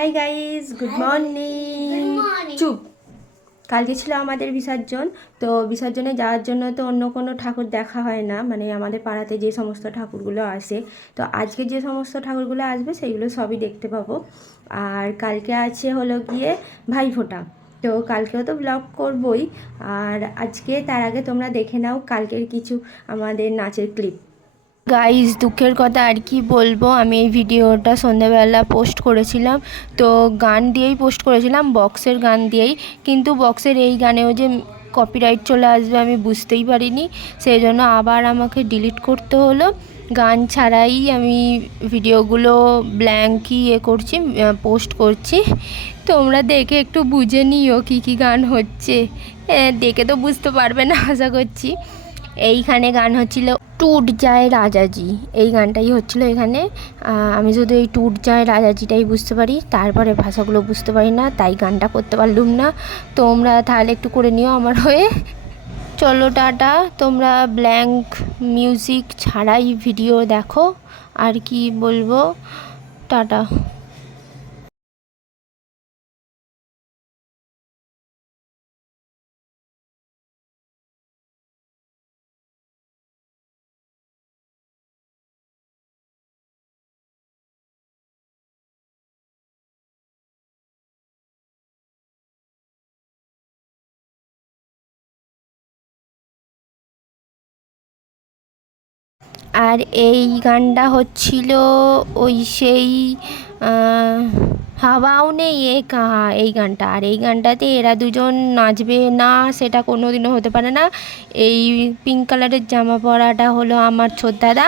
Hi guys, good morning. চুপ। কালকে ছিল আমাদের বিসর্জন। তো বিসর্জনে যাওয়ার জন্য তো অন্য কোনো ঠাকুর দেখা হয় না, মানে আমাদের পাড়াতে যে সমস্ত ঠাকুরগুলো আসে, তো আজকে যে সমস্ত ঠাকুরগুলো আসবে সেইগুলো সবই দেখতে পাবো। আর কালকে আছে হলো গিয়ে ভাইফোঁটা। তো কালকেও তো ব্লগ করবই। আর আজকে তার আগে তোমরা দেখে নাও কালকের কিছু আমাদের নাচের ক্লিপ। গাইস, দুঃখের কথা আর কি বলবো, আমি এই ভিডিওটা সন্ধ্যাবেলা পোস্ট করেছিলাম। তো গান দিয়েই পোস্ট করেছিলাম, বক্সের গান দিয়েই, কিন্তু বক্সের এই গানেও যে কপিরাইট চলে আসবে আমি বুঝতেই পারিনি, সেই জন্য আবার আমাকে ডিলিট করতে হলো। গান ছাড়াই আমি ভিডিওগুলো ব্ল্যাঙ্কই করছি, পোস্ট করছি। তোমরা দেখে একটু বুঝে নিও কী কী গান হচ্ছে। দেখে তো বুঝতে পারবে না আশা করছি। এইখানে গান হচ্ছিল টুট যায় রাজাজি, এই গানটাই হচ্ছিল এখানে। আমি শুধু এই টুট যায় রাজাজিটাই বুঝতে পারি, তারপরে ভাষাগুলো বুঝতে পারি না, তাই গানটা করতে পারলুম না। তোমরা তাহলে একটু করে নিও আমার হয়ে। চলো টাটা, তোমরা ব্ল্যাঙ্ক মিউজিক ছাড়াই ভিডিও দেখো। আর কি বলবো, টাটা। আর এই গানটা হচ্ছিল ওই সেই হাওয়াও নেই এ কাহা, এই গানটা। আর এই গানটাতে এরা দুজন নাচবে না সেটা কোনো দিনও হতে পারে না। এই পিঙ্ক কালারের জামা পরাটা হলো আমার ছোট দাদা,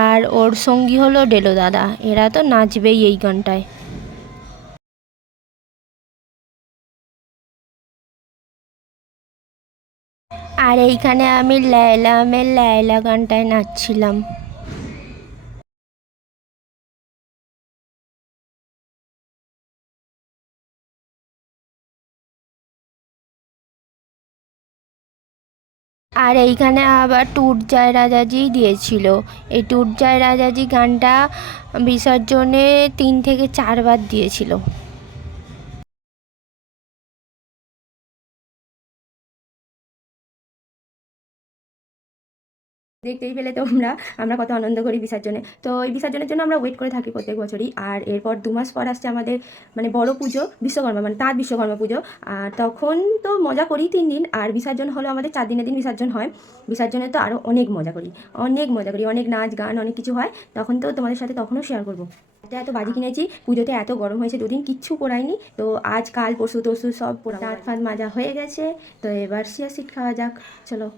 আর ওর সঙ্গী হলো ডেলো দাদা, এরা তো নাচবেই এই গানটায়। আর এইখানে আমি লায়লা আমের লায়লা গানটায় নাচছিলাম। আর এইখানে আবার টুট যায় রাজাজি দিয়েছিল। এই টুট যায় রাজাজি গানটা বিসর্জনে 3 থেকে 4 বার দিয়েছিল। দেখতেই পেলে তোমরা আমরা কত আনন্দ করি বিসর্জনে। তো এই বিসর্জনের জন্য আমরা ওয়েট করে থাকি প্রত্যেক বছরই। আর এরপর 2 মাস পর আসছে আমাদের মানে বড় পুজো, বিশ্বকর্মা, মানে তাঁত বিশ্বকর্মা পুজো। আর তখন তো মজা করি 3 দিন, আর বিসর্জন হলো আমাদের 4 দিনের দিন বিসর্জন হয়। বিসর্জনে তো আরও অনেক মজা করি, অনেক মজা করি, অনেক নাচ গান অনেক কিছু হয়। তখন তো তোমাদের সাথে তখনও শেয়ার করবো। এত বাজি কিনেছি, পুজোতে এত গরম হয়েছে, 2 দিন কিচ্ছু পরাইনি। তো আজ কাল পরশু তরশু সব দাঁত ফাঁত মাজা হয়ে গেছে। তো এবার শিয়া সিট খাওয়া যাক। চলো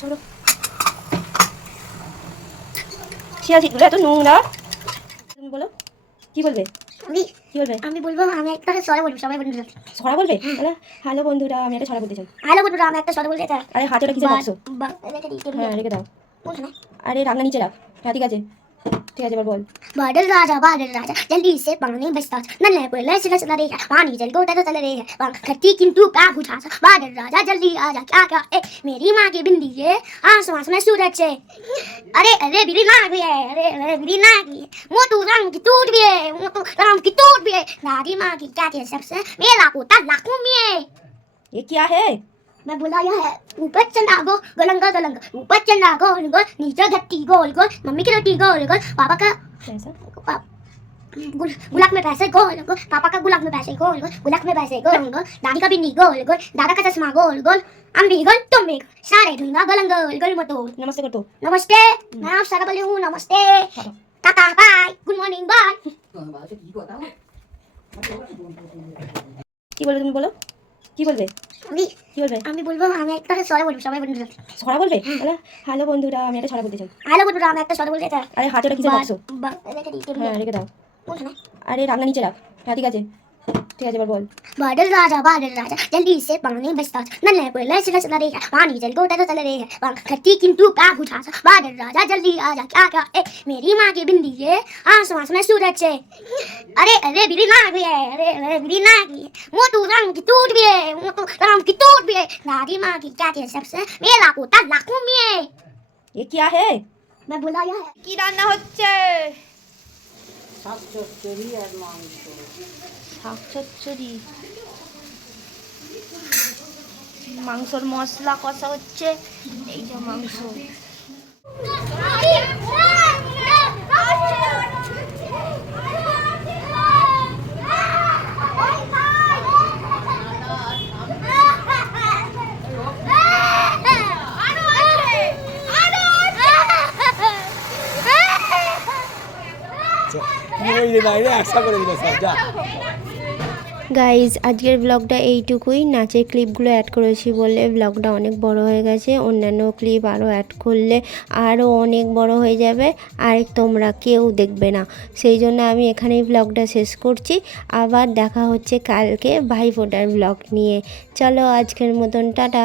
চলো। শিয়া সিটগুলো এত নোংরা। তুমি বলো, কি বলবে? আমি কি বলবে? আমি বলবো, আমি একটা ছড়া বলবো, সবাই বন্ধুরা ছড়া বলবে? তাহলে হ্যালো বন্ধুরা, আমি একটা ছড়া বলতে চাই। হ্যালো বন্ধুরা, আমি একটা ছড়া বলতে চাই। আরে হাতে ওটা কিসে রাখছো? হ্যাঁ রেখে দাও। কোনখানে? আরে রান্না নিচে রাখ। হ্যাঁ ঠিক আছে, ঠিক আছে, এবার বল। बादल राजा जल्दी से पानी बरसा, नन्हे कोयले से चला रही है, पानी जल गोता तो चल रही है, खट्टी किंतु का बुझा सा, बादल राजा जल्दी आजा, क्या क्या ए मेरी माँ की बिंदी है, आसमान में सूरज है, अरे अरे बिरी नाक भी है, अरे अरे बिरी नाक भी है, मोटू रंग की टूट भी है, मोटू रंग की टूट भी है, दादी माँ की क्या थी सबसे, मेरा पोता लाखों में है। ये क्या है? मैं बोला यह है, ऊपर चंदा गो गोलंगा गोलंगा, ऊपर चंदा गोल गोल, नीचे घट्टी गोल गोल, मम्मी की रोटी गोल गोल, पापा का कैसा? गुलाब में पैसे गोल गोल, पापा का गुलाब में पैसे गोल गोल, गुलाब में पैसे गोल गोल, दादी का बिन्नी गोल गोल, दादा का चश्मा गोल गोल, हम भी गोल तुम भी गोल, सारे ढूंढा गोलंग गोल गोल मतो। नमस्ते कर दो। नमस्ते, मैं आप सारा बोली हूँ नमस्ते, tata bye, good morning bye. কি বলবে তুমি বলো, কি বলবে? আমি কি বলবে? আমি বলবো, আমি একটা ছড়া বলবো, সবাই বন্ধুরা ছড়া বলবে? তাহলে হ্যালো বন্ধুরা, আমি একটা ছড়া বলতে চাই। হ্যালো বন্ধুরা, আমি একটা ছড়া বলতে চাই। আরে হাতে ওটা কিসে রাখছো? হ্যাঁ রেখে দাও। কোনখানে? আরে রান্না নিচে রাখ। হ্যাঁ ঠিক আছে, ঠিক আছে, এবার বল। बादल राजा जल्दी से पानी बरसा, नन्हे कोयले से चला रही है, पानी जल गोता तो चल रही है, खट्टी किंतु का बुझा सा, बादल राजा जल्दी आजा, क्या क्या ए मेरी माँ की बिंदी है, आसमान में सूरज है, अरे अरे बिरी नाक भी है, अरे अरे बिरी नाक भी है, मोटू रंग की टूट भी है, मोटू रंग की टूट भी है, दादी माँ की क्या थी सबसे, मेरा पोता लाखों में है। ये क्या है? मैं बोला यह है, কি রান্না হচ্ছে? শাক চচ্চড়ি আর মাংস। শাক চচ্চড়ি, মাংসর মশলা কষা হচ্ছে, এই যে মাংস। গাইজ আজকের ব্লগটা এইটুকুই। নাচের ক্লিপগুলো অ্যাড করেছি বলে ব্লগটা অনেক বড় হয়ে গেছে। অন্যান্য ক্লিপ আরও অ্যাড করলে আরও অনেক বড় হয়ে যাবে, আর তোমরা কেউ দেখবে না। সেই জন্য আমি এখানেই ব্লগটা শেষ করছি। আবার দেখা হচ্ছে কালকে ভাইফোঁটার ব্লগ নিয়ে। চলো আজকের মতন টাটা।